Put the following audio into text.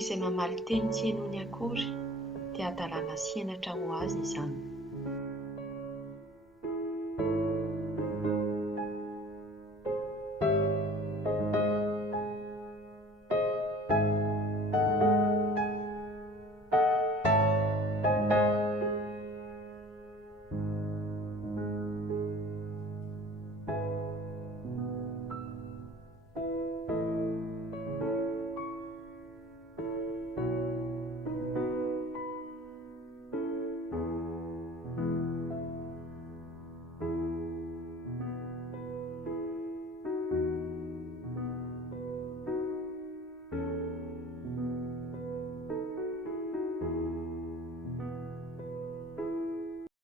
izay mamaly teny tsy henoany akory dia hadalana sianatra ho azy izany.